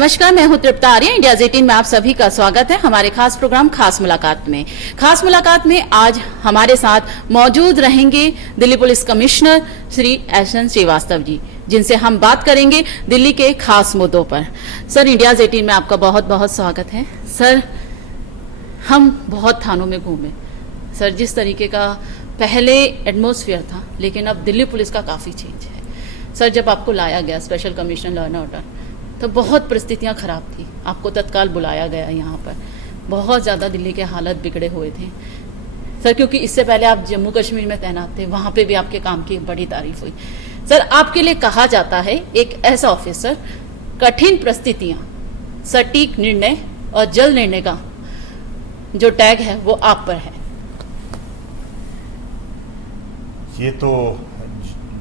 नमस्कार, मैं हूं तृप्ता आर्य। इंडिया 18 में आप सभी का स्वागत है हमारे खास प्रोग्राम खास मुलाकात में। खास मुलाकात में आज हमारे साथ मौजूद रहेंगे Delhi police commissioner Shri S N. Srivastava ji, जिनसे हम बात करेंगे दिल्ली के खास मुद्दों पर। सर, इंडिया 18 में आपका बहुत बहुत स्वागत है। सर, हम बहुत थानों में घूमे सर, जिस तरीके का पहले एटमॉस्फेयर था, लेकिन अब दिल्ली पुलिस का काफ़ी चेंज है। सर, जब आपको लाया गया special commissioner law and order, तो बहुत परिस्थितियां खराब थी। आपको तत्काल बुलाया गया यहाँ पर। बहुत ज़्यादा दिल्ली के हालत बिगड़े हुए थे सर, क्योंकि इससे पहले आप जम्मू कश्मीर में तैनात थे, वहाँ पे भी आपके काम की बड़ी तारीफ हुई। सर, आपके लिए कहा जाता है एक ऐसा ऑफिसर, कठिन परिस्थितियाँ, सटीक निर्णय और जल्द निर्णय का जो टैग है वो आप पर है। ये तो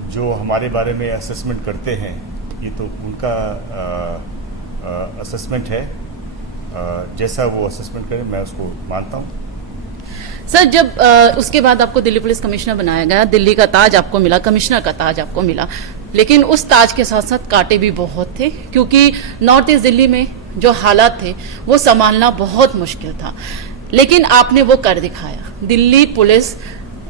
जो हमारे बारे में असेसमेंट करते हैं, ये तो उनका असेसमेंट है। जैसा वो असेसमेंट करें मैं उसको मानता हूँ। सर, जब उसके बाद आपको दिल्ली पुलिस कमिश्नर बनाया गया, दिल्ली का ताज आपको मिला, कमिश्नर का ताज आपको मिला, लेकिन उस ताज के साथ साथ कांटे भी बहुत थे, क्योंकि नॉर्थ ईस्ट दिल्ली में जो हालात थे वो संभालना बहुत मुश्किल था। लेकिन आपने वो कर दिखाया। दिल्ली पुलिस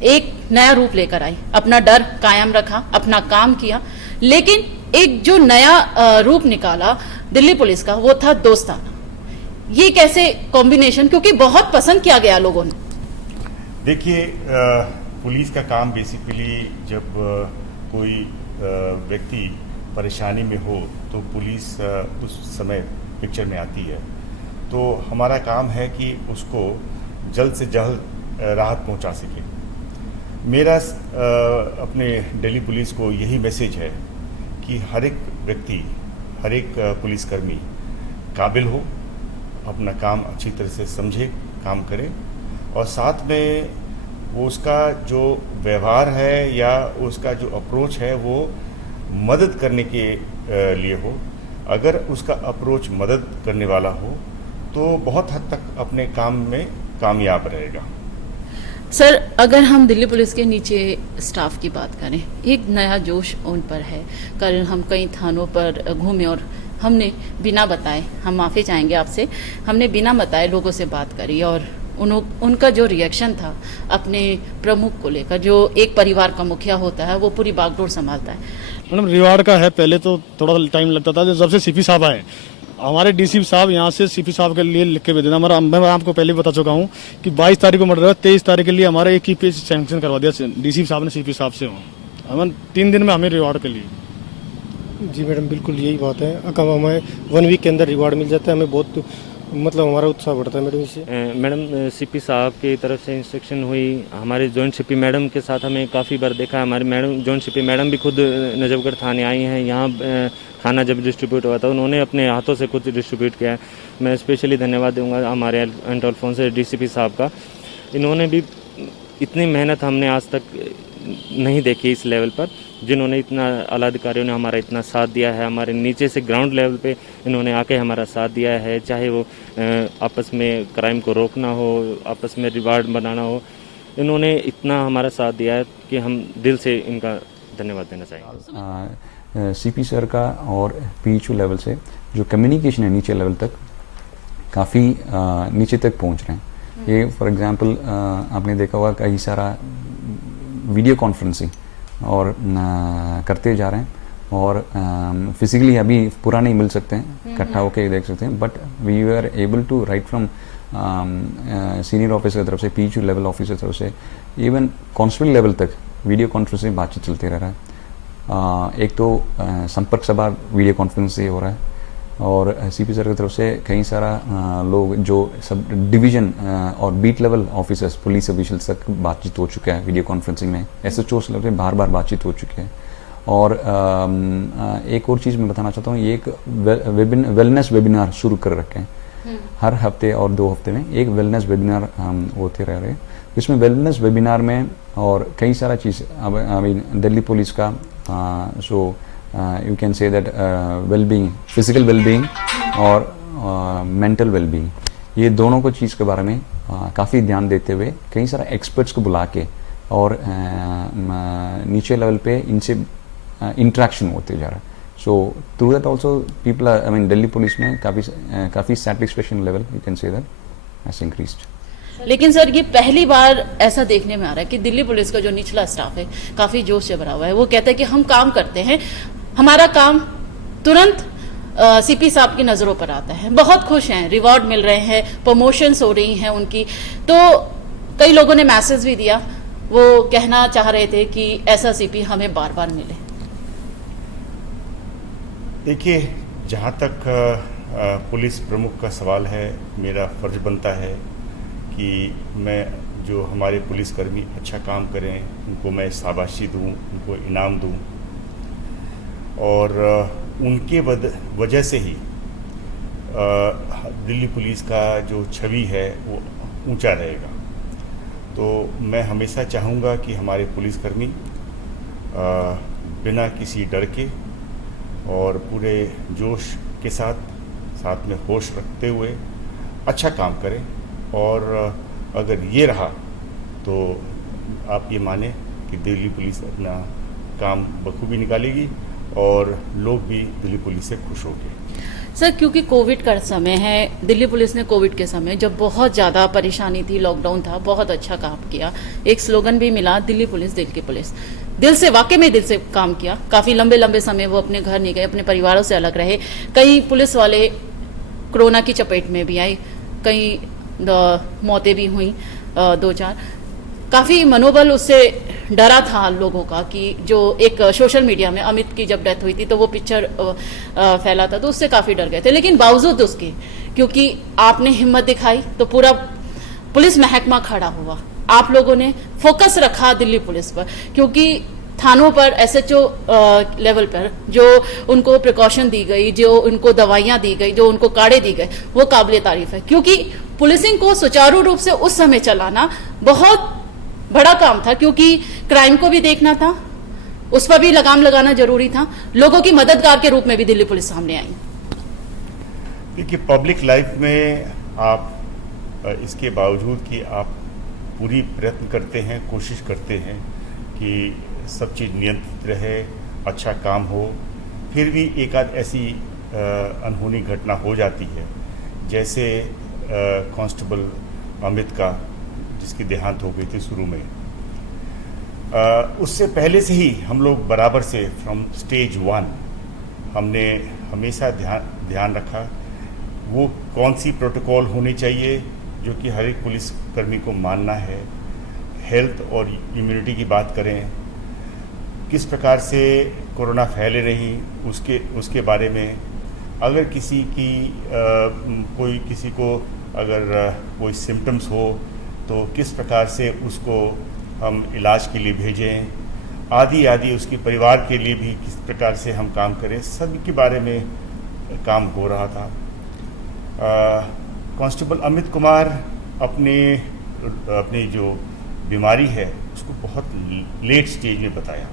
एक नया रूप लेकर आई, अपना डर कायम रखा, अपना काम किया, लेकिन एक जो नया रूप निकाला दिल्ली पुलिस का, वो था दोस्ताना। ये कैसे कॉम्बिनेशन, क्योंकि बहुत पसंद किया गया लोगों ने। देखिए, पुलिस का काम बेसिकली जब कोई व्यक्ति परेशानी में हो तो पुलिस उस समय पिक्चर में आती है। तो हमारा काम है कि उसको जल्द से जल्द राहत पहुंचा सके। मेरा अपने दिल्ली पुलिस को यही मैसेज है कि हर एक व्यक्ति, हर एक पुलिसकर्मी काबिल हो, अपना काम अच्छी तरह से समझे, काम करे, और साथ में वो उसका जो व्यवहार है या उसका जो अप्रोच है वो मदद करने के लिए हो। अगर उसका अप्रोच मदद करने वाला हो तो बहुत हद तक अपने काम में कामयाब रहेगा। सर, अगर हम दिल्ली पुलिस के नीचे स्टाफ की बात करें, एक नया जोश उन पर है। कल हम कई थानों पर घूमे और हमने बिना बताए, हम माफ़ी चाहेंगे आपसे, हमने बिना बताए लोगों से बात करी, और उनका जो रिएक्शन था अपने प्रमुख को लेकर, जो एक परिवार का मुखिया होता है वो पूरी बागडोर संभालता है। मैडम, रिवार्ड का है। पहले तो थोड़ा टाइम लगता था, जब से सीपी साहब आए, हमारे डीसी साहब यहाँ से सीपी साहब के लिए लिख के भेज देना। मैं आपको पहले बता चुका हूँ कि 22 तारीख को मर्डर है, 23 तारीख के लिए हमारे एक ही पेज सैंक्शन करवा दिया डीसी साहब ने सीपी साहब से। हमें 3 दिन में हमें रिवार्ड के लिए। जी मैडम, बिल्कुल यही बात है। हमें 1 वीक के अंदर रिवार्ड मिल जाता है, हमें बहुत मतलब हमारा उत्साह बढ़ता है मैडम इससे। मैडम, सीपी साहब की तरफ से इंस्ट्रक्शन हुई, हमारे जॉइंट सीपी मैडम के साथ हमें काफ़ी बार देखा। हमारे मैडम, जॉइंट सीपी मैडम भी खुद नजफगढ़ थाने आई हैं। यहाँ खाना जब डिस्ट्रीब्यूट हुआ था, उन्होंने अपने हाथों से खुद डिस्ट्रीब्यूट किया है। मैं स्पेशली धन्यवाद दूंगा हमारे एंटोल्फोन से डीसीपी साहब का। इन्होंने भी इतनी मेहनत हमने आज तक नहीं देखी इस लेवल पर, जिन्होंने इतना आला अधिकारियों ने हमारा इतना साथ दिया है। हमारे नीचे से ग्राउंड लेवल पे इन्होंने आके हमारा साथ दिया है, चाहे वो आपस में क्राइम को रोकना हो, आपस में रिवार्ड बनाना हो। इन्होंने इतना हमारा साथ दिया है कि हम दिल से इनका धन्यवाद देना चाहेंगे। सीपी सर का और पीएचओ लेवल से जो कम्युनिकेशन है नीचे लेवल तक, काफ़ी नीचे तक पहुंच रहे हैं। ये फॉर एग्जांपल आपने देखा होगा कई सारा वीडियो कॉन्फ्रेंसिंग और करते जा रहे हैं, और फिजिकली अभी पूरा नहीं मिल सकते हैं, इकट्ठा होकर देख सकते हैं, but we are able to write from senior officer की तरफ से, पीएचओ लेवल ऑफिसर की तरफ से, इवन कांस्टेबल लेवल तक वीडियो कॉन्फ्रेंसिंग बातचीत चलते रह रहा है। एक तो संपर्क सभा वीडियो कॉन्फ्रेंस से हो रहा है, और सीपी सर की तरफ से कई सारा लोग जो सब डिवीजन और beat level officers, police officials तक बातचीत हो चुका है वीडियो कॉन्फ्रेंसिंग में। एसएचओ से लेकर बार बातचीत हो चुकी है। और एक और चीज़ मैं बताना चाहता हूँ, ये एक वेलनेस वेबिनार शुरू कर रखे हैं। हर हफ्ते और 2 हफ्ते में एक वेलनेस वेबिनार होते रह रहे हैं। इसमें वेलनेस वेबिनार में और कई सारा चीज़, अभी दिल्ली पुलिस का सो you can say that well-being, physical well-being और mental well-being, ये दोनों को चीज़ के बारे में काफ़ी ध्यान देते हुए कई सारा एक्सपर्ट्स को बुला के और नीचे लेवल पे इनसे इंटरेक्शन होते जा रहा है। So through that also people are, I mean Delhi police में काफ़ी satisfaction level you can say that has increased. लेकिन सर ये पहली बार ऐसा देखने में आ रहा है कि दिल्ली पुलिस का जो निचला स्टाफ है काफी जोश से भरा हुआ है। वो कहता है कि हम काम करते हैं, हमारा काम तुरंत सीपी साहब की नजरों पर आता है, बहुत खुश हैं, रिवॉर्ड मिल रहे हैं, प्रमोशंस हो रही हैं उनकी। तो कई लोगों ने मैसेज भी दिया, वो कहना चाह रहे थे कि ऐसा सीपी हमें बार बार मिले। देखिए, जहाँ तक पुलिस प्रमुख का सवाल है, मेरा फर्ज बनता है कि मैं जो हमारे पुलिसकर्मी अच्छा काम करें उनको मैं शाबाशी दूं, उनको इनाम दूं, और उनके वजह से ही दिल्ली पुलिस का जो छवि है वो ऊंचा रहेगा। तो मैं हमेशा चाहूँगा कि हमारे पुलिसकर्मी बिना किसी डर के और पूरे जोश के साथ में होश रखते हुए अच्छा काम करें, और अगर ये रहा तो आप ये माने कि दिल्ली पुलिस अपना काम बखूबी निकालेगी और लोग भी दिल्ली पुलिस से खुश होंगे। सर, क्योंकि कोविड का समय है, दिल्ली पुलिस ने कोविड के समय जब बहुत ज़्यादा परेशानी थी, लॉकडाउन था, बहुत अच्छा काम किया। एक स्लोगन भी मिला, दिल्ली पुलिस दिल की पुलिस। दिल से, वाकई में दिल से काम किया। काफ़ी लंबे लंबे समय वो अपने घर नहीं गए, अपने परिवारों से अलग रहे। कई पुलिस वाले कोरोना की चपेट में भी आए, कई मौतें भी हुई, 2-4। काफ़ी मनोबल उससे डरा था लोगों का कि जो एक सोशल मीडिया में अमित की जब डेथ हुई थी तो वो पिक्चर फैला था, तो उससे काफ़ी डर गए थे। लेकिन बावजूद उसके, क्योंकि आपने हिम्मत दिखाई तो पूरा पुलिस महकमा खड़ा हुआ। आप लोगों ने फोकस रखा दिल्ली पुलिस पर, क्योंकि थानों पर एसएचओ लेवल पर जो उनको प्रिकॉशन दी गई, जो उनको दवाइयाँ दी गई, जो उनको काढ़े दी गए, वो काबिल तारीफ है। क्योंकि पुलिसिंग को सुचारू रूप से उस समय चलाना बहुत बड़ा काम था, क्योंकि क्राइम को भी देखना था, उस पर भी लगाम लगाना जरूरी था। लोगों की मददगार के रूप में भी दिल्ली पुलिस सामने आई। देखिए, पब्लिक लाइफ में आप इसके बावजूद कि आप पूरी प्रयत्न करते हैं, कोशिश करते हैं कि सब चीज़ नियंत्रित रहे, अच्छा काम हो, फिर भी एक आध ऐसी अनहोनी घटना हो जाती है, जैसे कांस्टेबल अमित का, जिसकी देहांत हो गई थी शुरू में। उससे पहले से ही हम लोग बराबर से फ्रॉम स्टेज 1 हमने हमेशा ध्यान रखा वो कौन सी प्रोटोकॉल होनी चाहिए जो कि हर एक पुलिसकर्मी को मानना है। हेल्थ और इम्यूनिटी की बात करें, किस प्रकार से कोरोना फैले रही उसके बारे में, अगर किसी को अगर कोई सिम्टम्स हो तो किस प्रकार से उसको हम इलाज के लिए भेजें, आदि उसके परिवार के लिए भी किस प्रकार से हम काम करें, सब के बारे में काम हो रहा था। कांस्टेबल अमित कुमार अपनी जो बीमारी है उसको बहुत लेट स्टेज में बताया,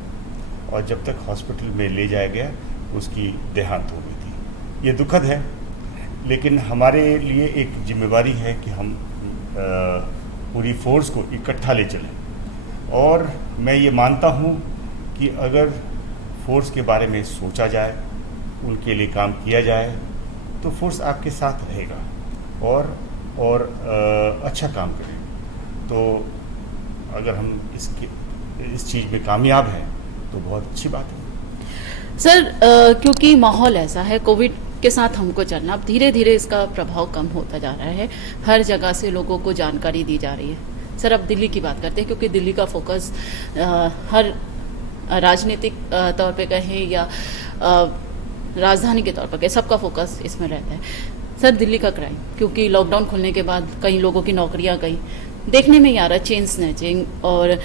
और जब तक हॉस्पिटल में ले जाया गया उसकी देहांत हो गई थी। ये दुखद है, लेकिन हमारे लिए एक जिम्मेवारी है कि हम पूरी फोर्स को इकट्ठा ले चलें, और मैं ये मानता हूँ कि अगर फोर्स के बारे में सोचा जाए, उनके लिए काम किया जाए, तो फोर्स आपके साथ रहेगा और अच्छा काम करें। तो अगर हम इस चीज़ में कामयाब हैं तो बहुत अच्छी बात है। सर, क्योंकि माहौल ऐसा है, कोविड के साथ हमको चलना, अब धीरे धीरे इसका प्रभाव कम होता जा रहा है, हर जगह से लोगों को जानकारी दी जा रही है। सर, अब दिल्ली की बात करते हैं, क्योंकि दिल्ली का फोकस हर राजनीतिक तौर पे कहें या राजधानी के तौर पर कहें, सबका फोकस इसमें रहता है। सर, दिल्ली का क्राइम, क्योंकि लॉकडाउन खुलने के बाद कई लोगों की नौकरियां गई, देखने में ही आ रहा है चेन स्नैचिंग और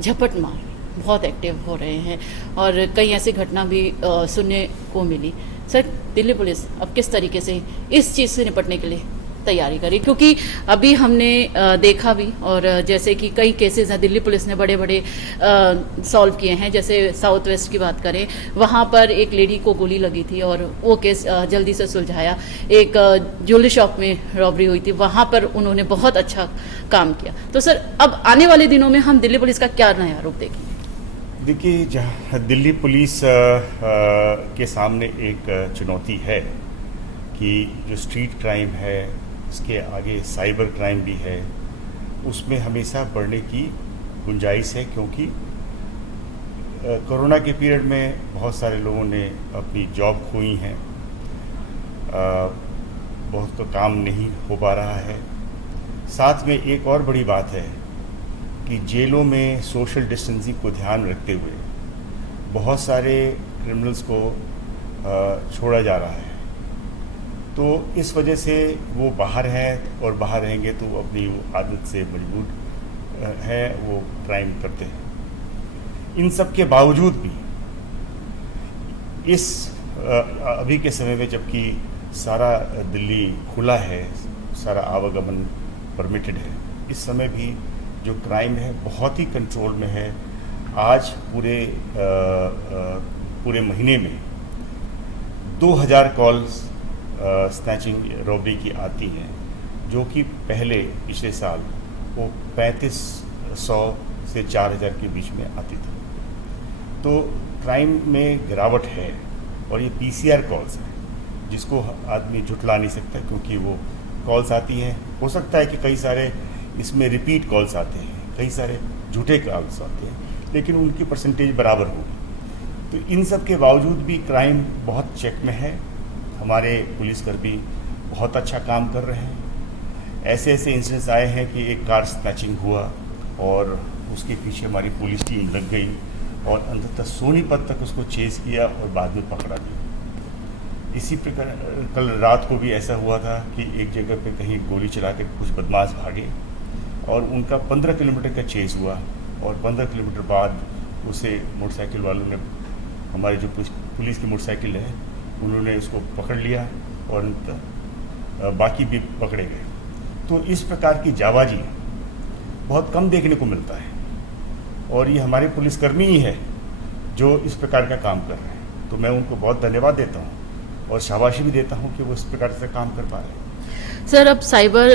झपट मार बहुत एक्टिव हो रहे हैं, और कई ऐसी घटना भी सुनने को मिली। सर, दिल्ली पुलिस अब किस तरीके से इस चीज़ से निपटने के लिए तैयारी करी, क्योंकि अभी हमने देखा भी, और जैसे कि कई केसेस हैं दिल्ली पुलिस ने बड़े बड़े सॉल्व किए हैं। जैसे साउथ वेस्ट की बात करें, वहाँ पर एक लेडी को गोली लगी थी और वो केस जल्दी से सुलझाया। एक ज्वेलरी शॉप में रॉबरी हुई थी, वहाँ पर उन्होंने बहुत अच्छा काम किया। तो सर, अब आने वाले दिनों में हम दिल्ली पुलिस का क्या नया रूप देखेंगे? देखिए, जहाँ दिल्ली पुलिस के सामने एक चुनौती है कि जो स्ट्रीट क्राइम है, इसके आगे साइबर क्राइम भी है, उसमें हमेशा बढ़ने की गुंजाइश है, क्योंकि कोरोना के पीरियड में बहुत सारे लोगों ने अपनी जॉब खोई हैं, बहुत का काम नहीं हो पा रहा है। साथ में एक और बड़ी बात है कि जेलों में सोशल डिस्टेंसिंग को ध्यान रखते हुए बहुत सारे क्रिमिनल्स को छोड़ा जा रहा है। तो इस वजह से वो बाहर हैं और बाहर रहेंगे तो अपनी वो आदत से मजबूर हैं, वो क्राइम करते हैं। इन सब के बावजूद भी इस अभी के समय में, जबकि सारा दिल्ली खुला है, सारा आवागमन परमिटेड है, इस समय भी जो क्राइम है बहुत ही कंट्रोल में है। आज पूरे महीने में 2000 कॉल्स स्नैचिंग रॉबरी की आती हैं, जो कि पहले पिछले साल वो 3500 से 4000 के बीच में आती थी। तो क्राइम में गिरावट है, और ये पीसीआर कॉल्स हैं जिसको आदमी झुठला नहीं सकता, क्योंकि वो कॉल्स आती हैं। हो सकता है कि कई सारे इसमें रिपीट कॉल्स आते हैं, कई सारे झूठे कॉल्स आते हैं, लेकिन उनकी परसेंटेज बराबर होगी। तो इन सब के बावजूद भी क्राइम बहुत चेक में है। हमारे पुलिसकर्मी बहुत अच्छा काम कर रहे हैं। ऐसे ऐसे इंसिडेंट्स आए हैं कि एक कार स्नैचिंग हुआ और उसके पीछे हमारी पुलिस टीम लग गई और अंततः सोनीपत तक उसको चेस किया और बाद में पकड़ा गया। इसी प्रकार कल रात को भी ऐसा हुआ था कि एक जगह पे कहीं गोली चला के कुछ बदमाश भागे और उनका 15 किलोमीटर का चेस हुआ, और 15 किलोमीटर बाद उसे मोटरसाइकिल वालों ने, हमारे जो पुलिस की मोटरसाइकिल है, उन्होंने उसको पकड़ लिया और बाकी भी पकड़े गए। तो इस प्रकार की जाबाजी बहुत कम देखने को मिलता है, और ये हमारे पुलिसकर्मी ही है जो इस प्रकार का काम कर रहे हैं। तो मैं उनको बहुत धन्यवाद देता हूँ और शाबाशी भी देता हूँ कि वो इस प्रकार से काम कर पा रहे हैं। सर, अब साइबर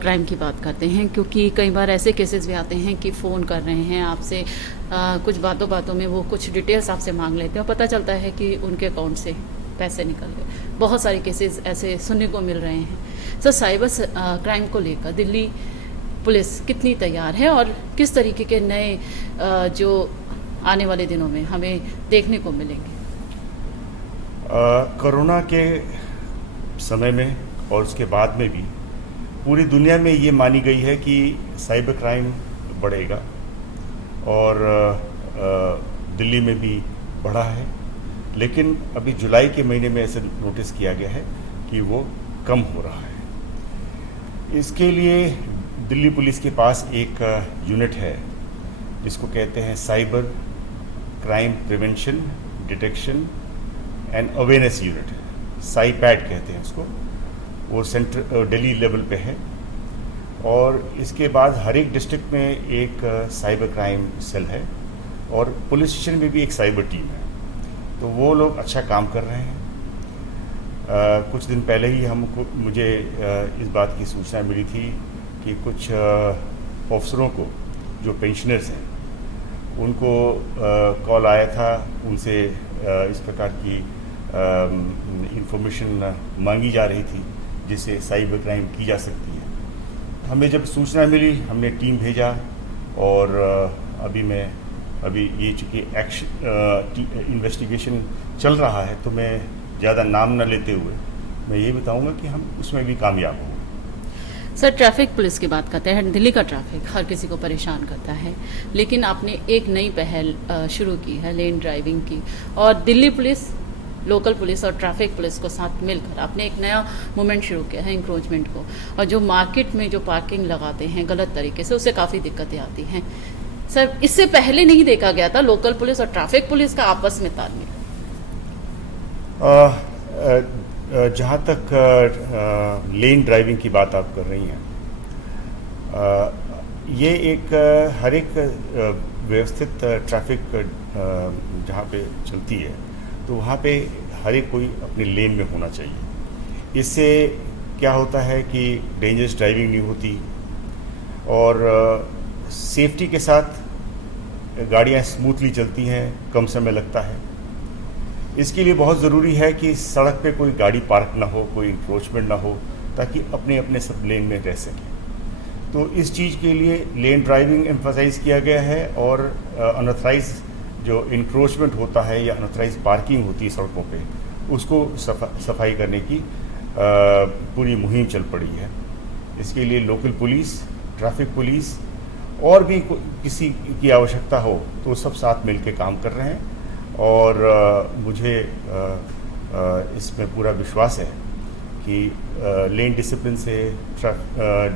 क्राइम की बात करते हैं, क्योंकि कई बार ऐसे केसेस भी आते हैं कि फ़ोन कर रहे हैं आपसे, कुछ बातों में वो कुछ डिटेल्स आपसे मांग लेते हैं और पता चलता है कि उनके अकाउंट से पैसे निकल गए। बहुत सारे केसेस ऐसे सुनने को मिल रहे हैं। सर, साइबर क्राइम को लेकर दिल्ली पुलिस कितनी तैयार है, और किस तरीके के नए जो आने वाले दिनों में हमें देखने को मिलेंगे? कोरोना के समय में और उसके बाद में भी पूरी दुनिया में ये मानी गई है कि साइबर क्राइम बढ़ेगा, और दिल्ली में भी बढ़ा है। लेकिन अभी जुलाई के महीने में ऐसे नोटिस किया गया है कि वो कम हो रहा है। इसके लिए दिल्ली पुलिस के पास एक यूनिट है जिसको कहते हैं cyber crime prevention, detection and awareness unit, CyPAD कहते हैं उसको। वो सेंटर दिल्ली लेवल पे है, और इसके बाद हर एक डिस्ट्रिक्ट में एक साइबर क्राइम सेल है, और पुलिस स्टेशन में भी एक साइबर टीम है। तो वो लोग अच्छा काम कर रहे हैं। कुछ दिन पहले ही मुझे इस बात की सूचना मिली थी कि कुछ अफसरों को, जो पेंशनर्स हैं, उनको कॉल आया था, उनसे इस प्रकार की इंफॉर्मेशन मांगी जा रही थी जिससे साइबर क्राइम की जा सकती है। हमें जब सूचना मिली, हमने टीम भेजा, और अभी ये चूँकि इन्वेस्टिगेशन चल रहा है, तो मैं ज़्यादा नाम न लेते हुए मैं ये बताऊंगा कि हम उसमें भी कामयाब होंगे। सर, ट्रैफिक पुलिस की बात करते हैं। दिल्ली का ट्रैफिक हर किसी को परेशान करता है, लेकिन आपने एक नई पहल शुरू की है लेन ड्राइविंग की, और दिल्ली पुलिस, लोकल पुलिस और ट्रैफिक पुलिस को साथ मिलकर आपने एक नया मूवमेंट शुरू किया है, इंक्रोचमेंट को। और जो मार्केट में जो पार्किंग लगाते हैं गलत तरीके से, उससे काफ़ी दिक्कतें आती हैं। सर, इससे पहले नहीं देखा गया था लोकल पुलिस और ट्रैफिक पुलिस का आपस में तालमेल? जहाँ तक लेन ड्राइविंग की बात आप कर रही हैं, ये एक हर एक व्यवस्थित ट्रैफिक जहाँ पे चलती है, तो वहाँ पे हर एक कोई अपनी लेन में होना चाहिए। इससे क्या होता है कि डेंजरस ड्राइविंग नहीं होती, और सेफ्टी के साथ गाड़ियाँ स्मूथली चलती हैं, कम समय लगता है। इसके लिए बहुत ज़रूरी है कि सड़क पे कोई गाड़ी पार्क ना हो, कोई इंक्रोचमेंट ना हो, ताकि अपने अपने सब लेन में रह सकें। तो इस चीज़ के लिए लेन ड्राइविंग एम्फसाइज किया गया है और अनऑथराइज जो इंक्रोचमेंट होता है या अनऑथराइज पार्किंग होती है सड़कों पे, उसको सफाई करने की पूरी मुहिम चल पड़ी है। इसके लिए लोकल पुलिस, ट्रैफिक पुलिस और भी किसी की आवश्यकता हो तो सब साथ मिल के काम कर रहे हैं। और मुझे इसमें पूरा विश्वास है कि लेन डिसिप्लिन से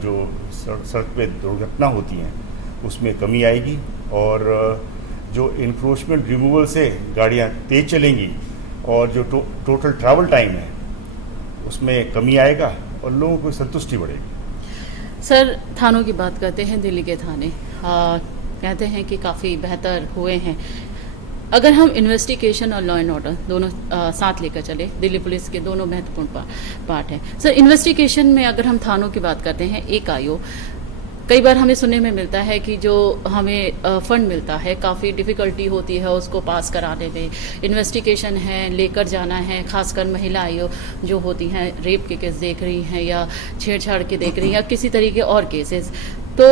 जो सड़क पे दुर्घटना होती हैं उसमें कमी आएगी और जो इंक्रोचमेंट रिमूवल से गाड़ियां तेज चलेंगी और जो टोटल ट्रैवल टाइम है उसमें कमी आएगा और लोगों को संतुष्टि बढ़ेगी। सर, थानों की बात करते हैं। दिल्ली के थाने कहते हैं कि काफ़ी बेहतर हुए हैं। अगर हम इन्वेस्टिगेशन और लॉ एंड ऑर्डर दोनों साथ लेकर चले, दिल्ली पुलिस के दोनों महत्वपूर्ण पार्ट हैं। सर, इन्वेस्टिगेशन में अगर हम थानों की बात करते हैं, एक आयोग कई बार हमें सुनने में मिलता है कि जो हमें फंड मिलता है काफ़ी डिफ़िकल्टी होती है उसको पास कराने में। इन्वेस्टिगेशन है, लेकर जाना है, खासकर महिला आयोग जो होती हैं, रेप के केस देख रही हैं या छेड़छाड़ के देख रही हैं या किसी तरीके और केसेस, तो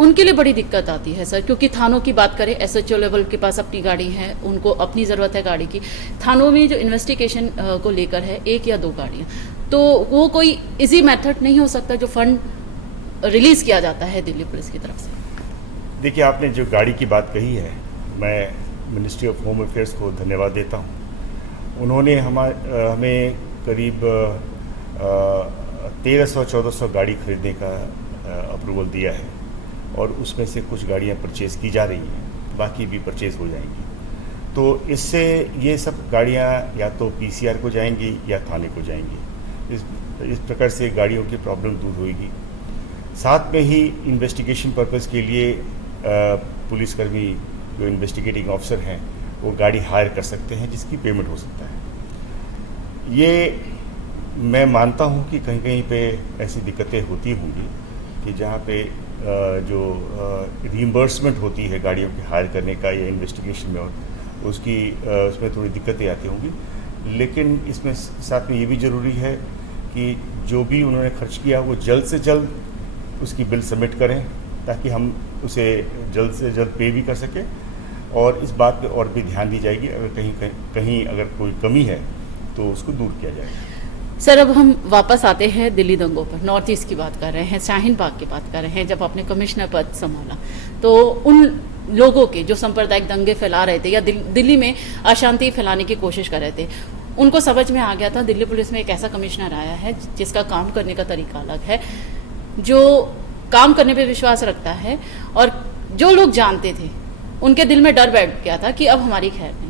उनके लिए बड़ी दिक्कत आती है सर। क्योंकि थानों की बात करें, SHO लेवल के पास अपनी गाड़ी है, उनको अपनी ज़रूरत है गाड़ी की। थानों में जो इन्वेस्टिगेशन को लेकर है, 1 या 2 गाड़ियाँ, तो वो कोई इजी मेथड नहीं हो सकता जो फंड रिलीज़ किया जाता है दिल्ली पुलिस की तरफ से। देखिए, आपने जो गाड़ी की बात कही है, मैं मिनिस्ट्री ऑफ होम अफेयर्स को धन्यवाद देता हूँ। उन्होंने हमें करीब 1300-1400 गाड़ी खरीदने का अप्रूवल दिया है और उसमें से कुछ गाड़ियाँ परचेज़ की जा रही हैं, बाकी भी परचेज़ हो जाएंगी। तो इससे ये सब गाड़ियाँ या तो PCR को जाएंगी या थाने को जाएंगी। इस प्रकार से गाड़ियों की प्रॉब्लम दूर होगी। साथ में ही इन्वेस्टिगेशन पर्पज़ के लिए पुलिसकर्मी जो इन्वेस्टिगेटिंग ऑफिसर हैं वो गाड़ी हायर कर सकते हैं जिसकी पेमेंट हो सकता है। ये मैं मानता हूँ कि कहीं कहीं पे ऐसी दिक्कतें होती होंगी कि जहाँ पे जो रीइंबर्समेंट होती है गाड़ियों के हायर करने का या इन्वेस्टिगेशन में, उसमें थोड़ी दिक्कतें आती होंगी। लेकिन इसमें साथ में ये भी ज़रूरी है कि जो भी उन्होंने खर्च किया वो जल्द से जल्द उसकी बिल सबमिट करें ताकि हम उसे जल्द से जल्द पे भी कर सकें। और इस बात पे और भी ध्यान दी जाएगी, अगर कहीं अगर कोई कमी है तो उसको दूर किया जाएगा। सर, अब हम वापस आते हैं दिल्ली दंगों पर। नॉर्थ ईस्ट की बात कर रहे हैं, शाहीन बाग की बात कर रहे हैं। जब आपने कमिश्नर पद संभाला तो उन लोगों के जो सांप्रदायिक दंगे फैला रहे थे या दिल्ली में अशांति फैलाने की कोशिश कर रहे थे, उनको समझ में आ गया था दिल्ली पुलिस में एक ऐसा कमिश्नर आया है जिसका काम करने का तरीका अलग है, जो काम करने पे विश्वास रखता है। और जो लोग जानते थे उनके दिल में डर बैठ गया था कि अब हमारी खैर नहीं।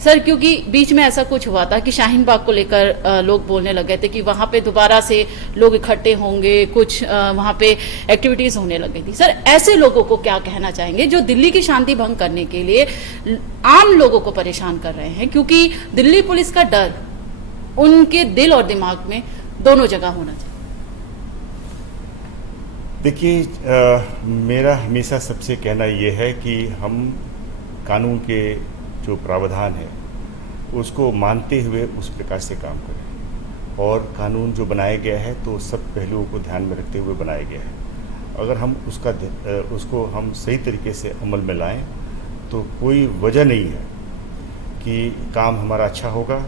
सर, क्योंकि बीच में ऐसा कुछ हुआ था कि शाहीन बाग को लेकर लोग बोलने लगे थे कि वहाँ पे दोबारा से लोग इकट्ठे होंगे, कुछ वहाँ पे एक्टिविटीज़ होने लगी थी। सर, ऐसे लोगों को क्या कहना चाहेंगे जो दिल्ली की शांति भंग करने के लिए आम लोगों को परेशान कर रहे हैं? क्योंकि दिल्ली पुलिस का डर उनके दिल और दिमाग में दोनों जगह होना चाहिए। देखिए, मेरा हमेशा सबसे कहना ये है कि हम कानून के जो प्रावधान है उसको मानते हुए उस प्रकार से काम करें। और कानून जो बनाया गया है तो सब पहलुओं को ध्यान में रखते हुए बनाया गया है। अगर हम उसको हम सही तरीके से अमल में लाएं तो कोई वजह नहीं है कि काम हमारा अच्छा होगा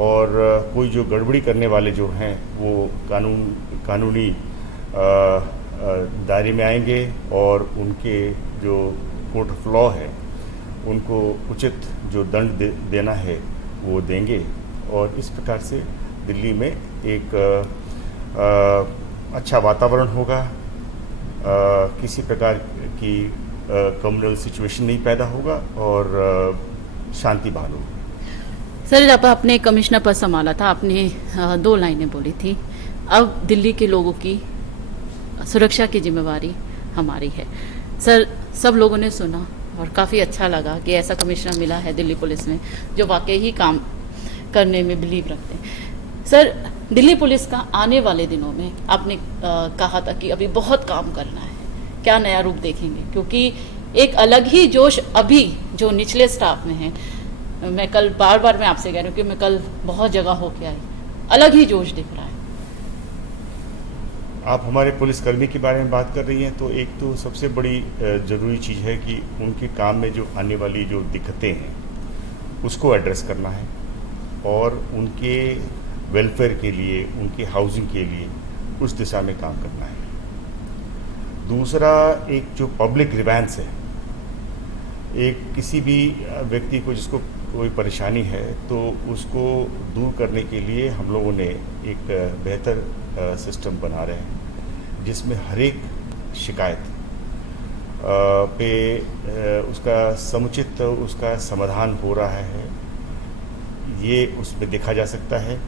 और कोई जो गड़बड़ी करने वाले जो हैं वो कानूनी दायरे में आएंगे और उनके जो कोर्ट ऑफ लॉ है उनको उचित जो दंड देना है वो देंगे। और इस प्रकार से दिल्ली में एक अच्छा वातावरण होगा, किसी प्रकार की कम्युनल सिचुएशन नहीं पैदा होगा और शांति बहाल होगी। सर, जब आपने कमिश्नर पद संभाला था आपने 2 लाइनें बोली थी, अब दिल्ली के लोगों की सुरक्षा की जिम्मेवारी हमारी है। सर, सब लोगों ने सुना और काफ़ी अच्छा लगा कि ऐसा कमिश्नर मिला है दिल्ली पुलिस में जो वाकई ही काम करने में बिलीव रखते हैं। सर, दिल्ली पुलिस का आने वाले दिनों में आपने कहा था कि अभी बहुत काम करना है, क्या नया रूप देखेंगे? क्योंकि एक अलग ही जोश अभी जो निचले स्टाफ में है। मैं कल बार बार मैं आपसे कह रही हूँ कि मैं कल बहुत जगह होके आई, अलग ही जोश दिख रहा है। आप हमारे पुलिसकर्मी के बारे में बात कर रही हैं, तो एक तो सबसे बड़ी ज़रूरी चीज़ है कि उनके काम में जो आने वाली जो दिक्कतें हैं उसको एड्रेस करना है और उनके वेलफेयर के लिए, उनके हाउसिंग के लिए उस दिशा में काम करना है। दूसरा, एक जो पब्लिक ग्रीवेंस है, एक किसी भी व्यक्ति को जिसको कोई परेशानी है तो उसको दूर करने के लिए हम लोगों ने एक बेहतर सिस्टम बना रहे हैं जिसमें हर एक शिकायत पे उसका समुचित उसका समाधान हो रहा है, ये उसमें देखा जा सकता है।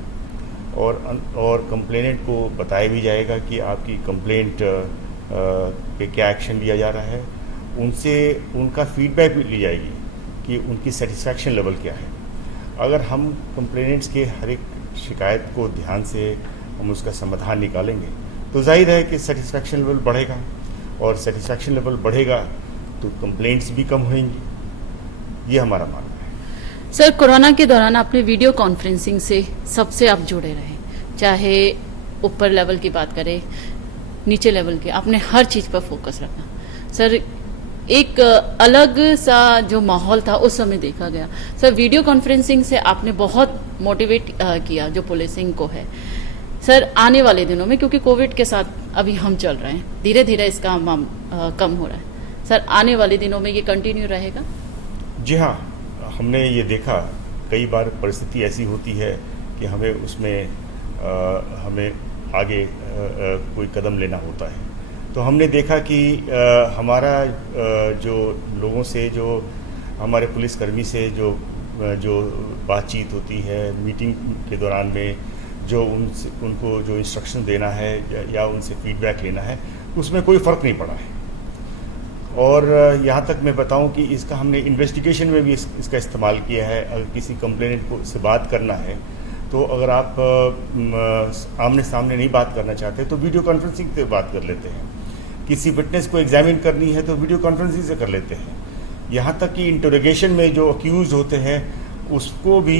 और कंप्लेनेंट को बताया भी जाएगा कि आपकी कंप्लेंट पे क्या एक्शन लिया जा रहा है। उनसे उनका फीडबैक भी ली जाएगी कि उनकी सेटिस्फैक्शन लेवल क्या है। अगर हम कंप्लेनेंट्स के हर एक शिकायत को ध्यान से हम उसका समाधान निकालेंगे तो जाहिर है कि सेटिस्फैक्शन लेवल बढ़ेगा, और सेटिस्फैक्शन लेवल बढ़ेगा तो कंप्लेंट्स भी कम होंगी। ये हमारा मानना है। सर, कोरोना के दौरान आपने वीडियो कॉन्फ्रेंसिंग से सबसे आप जुड़े रहे, चाहे ऊपर लेवल की बात करें, नीचे लेवल की, आपने हर चीज़ पर फोकस रखा। सर, एक अलग सा जो माहौल था उस समय देखा गया। सर, वीडियो कॉन्फ्रेंसिंग से आपने बहुत मोटिवेट किया जो पुलिसिंग को है। सर, आने वाले दिनों में, क्योंकि कोविड के साथ अभी हम चल रहे हैं, धीरे धीरे इसका कम हो रहा है, सर आने वाले दिनों में ये कंटिन्यू रहेगा? जी हाँ, हमने ये देखा कई बार परिस्थिति ऐसी होती है कि हमें उसमें हमें आगे कोई कदम लेना होता है। तो हमने देखा कि हमारा जो लोगों से, जो हमारे पुलिसकर्मी से जो बातचीत होती है मीटिंग के दौरान में, जो उनको जो इंस्ट्रक्शन देना है या उनसे फीडबैक लेना है, उसमें कोई फ़र्क नहीं पड़ा है। और यहाँ तक मैं बताऊं कि इसका हमने इन्वेस्टिगेशन में भी इसका इस्तेमाल किया है। अगर किसी कंप्लेनेंट को से बात करना है तो अगर आप आमने सामने नहीं बात करना चाहते तो वीडियो कॉन्फ्रेंसिंग से बात कर लेते हैं। किसी विटनेस को एग्जामिन करनी है तो वीडियो कॉन्फ्रेंसिंग से कर लेते हैं। यहाँ तक कि इंटरोगेशन में जो अक्यूज होते हैं उसको भी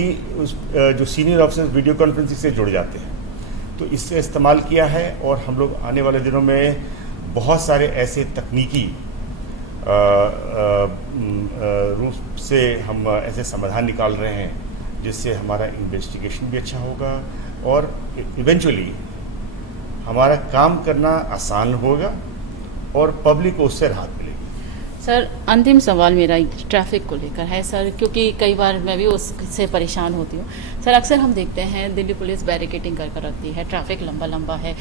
जो सीनियर ऑफिसर्स वीडियो कॉन्फ्रेंसिंग से जुड़ जाते हैं। तो इससे इस्तेमाल किया है और हम लोग आने वाले दिनों में बहुत सारे ऐसे तकनीकी रूप से हम ऐसे समाधान निकाल रहे हैं जिससे हमारा इन्वेस्टिगेशन भी अच्छा होगा और इवेंचुअली हमारा काम करना आसान होगा और पब्लिक को उससे राहत मिलेगी। सर, अंतिम सवाल मेरा ट्रैफिक को लेकर है सर, क्योंकि कई बार मैं भी उससे परेशान होती हूँ। सर, अक्सर हम देखते हैं दिल्ली पुलिस बैरिकेडिंग कर रखती है, ट्रैफिक लंबा लंबा है।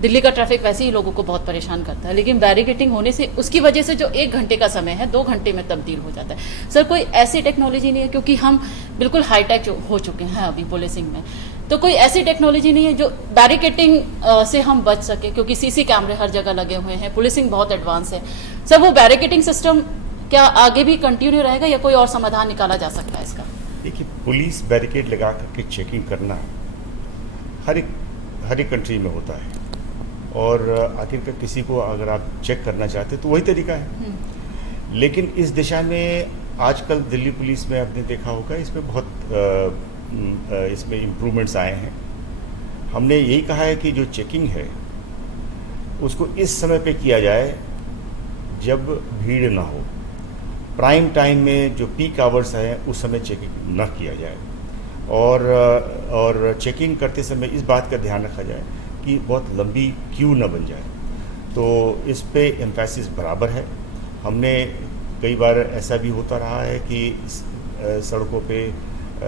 दिल्ली का ट्रैफिक वैसे ही लोगों को बहुत परेशान करता है, लेकिन बैरिकेडिंग होने से उसकी वजह से जो 1 घंटे का समय है 2 घंटे में तब्दील हो जाता है। सर, कोई ऐसी टेक्नोलॉजी नहीं है, क्योंकि हम बिल्कुल हाईटेक हो चुके हैं अभी पुलिसिंग में, तो कोई ऐसी टेक्नोलॉजी नहीं है जो बैरिकेडिंग से हम बच सके, क्योंकि सीसी कैमरे हर जगह लगे हुए हैं, पुलिसिंग बहुत एडवांस है। सर, वो बैरिकेडिंग सिस्टम क्या आगे भी कंटिन्यू रहेगा या कोई और समाधान निकाला जा सकता है इसका? देखिए, पुलिस बैरिकेड लगा करके चेकिंग करना हर एक कंट्री में होता है, और आखिरकार किसी को अगर आप चेक करना चाहते तो वही तरीका है। लेकिन इस दिशा में आजकल दिल्ली पुलिस में आपने देखा होगा इसमें बहुत इसमें इम्प्रूवमेंट्स आए हैं। हमने यही कहा है कि जो चेकिंग है उसको इस समय पे किया जाए जब भीड़ ना हो। प्राइम टाइम में जो पीक आवर्स हैं उस समय चेकिंग न किया जाए, और चेकिंग करते समय इस बात का ध्यान रखा जाए कि बहुत लंबी क्यू न बन जाए। तो इस पे एम्फेसिस बराबर है। हमने कई बार ऐसा भी होता रहा है कि सड़कों पे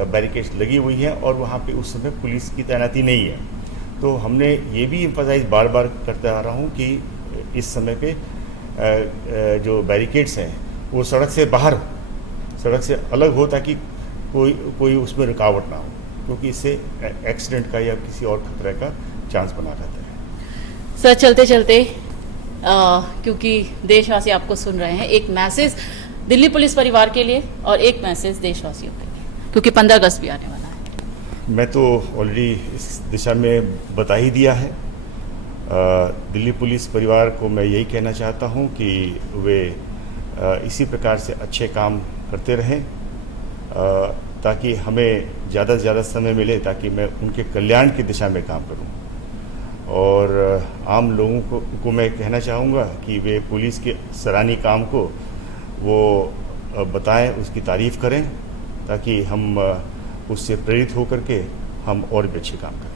बैरिकेड्स लगी हुई हैं और वहाँ पे उस समय पुलिस की तैनाती नहीं है। तो हमने ये भी एम्फसाइज बार बार करते आ रहा हूँ कि इस समय पे जो बैरिकेड्स हैं वो सड़क से बाहर, सड़क से अलग हो, ताकि कोई उसमें रुकावट ना हो, क्योंकि इससे एक्सीडेंट का या किसी और खतरे का चांस बना रहता है। सर, चलते चलते क्योंकि देशवासी आपको सुन रहे हैं, एक मैसेज दिल्ली पुलिस परिवार के लिए और एक मैसेज देशवासियों के लिए, क्योंकि 15 अगस्त भी आने वाला है। मैं तो ऑलरेडी इस दिशा में बता ही दिया है। दिल्ली पुलिस परिवार को मैं यही कहना चाहता हूं कि वे इसी प्रकार से अच्छे काम करते रहें, ताकि हमें ज़्यादा से ज़्यादा समय मिले, ताकि मैं उनके कल्याण की दिशा में काम करूं। और आम लोगों को मैं कहना चाहूँगा कि वे पुलिस के सराहनीय काम को वो बताएं, उसकी तारीफ़ करें, ताकि हम उससे प्रेरित होकर के हम और भी अच्छे काम करें।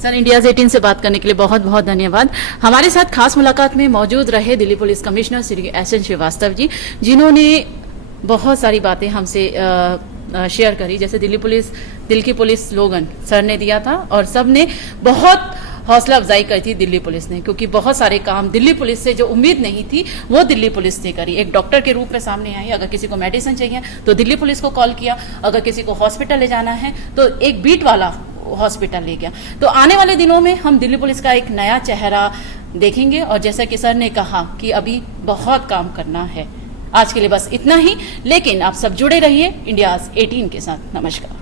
सर, इंडियाज 18 से बात करने के लिए बहुत बहुत धन्यवाद। हमारे साथ खास मुलाकात में मौजूद रहे Delhi police commissioner Shri S N Srivastava ji, जिन्होंने बहुत सारी बातें हमसे शेयर करी। जैसे दिल की पुलिस स्लोगन सर ने दिया था और सब ने बहुत हौसला अफजाई करी थी दिल्ली पुलिस ने, क्योंकि बहुत सारे काम दिल्ली पुलिस से जो उम्मीद नहीं थी वो दिल्ली पुलिस ने करी। एक डॉक्टर के रूप में सामने आई, अगर किसी को मेडिसिन चाहिए तो दिल्ली पुलिस को कॉल किया, अगर किसी को हॉस्पिटल ले जाना है तो एक बीट वाला हॉस्पिटल ले गया। तो आने वाले दिनों में हम दिल्ली पुलिस का एक नया चेहरा देखेंगे, और जैसा कि सर ने कहा कि अभी बहुत काम करना है। आज के लिए बस इतना ही, लेकिन आप सब जुड़े रहिए इंडियाज 18 के साथ। नमस्कार।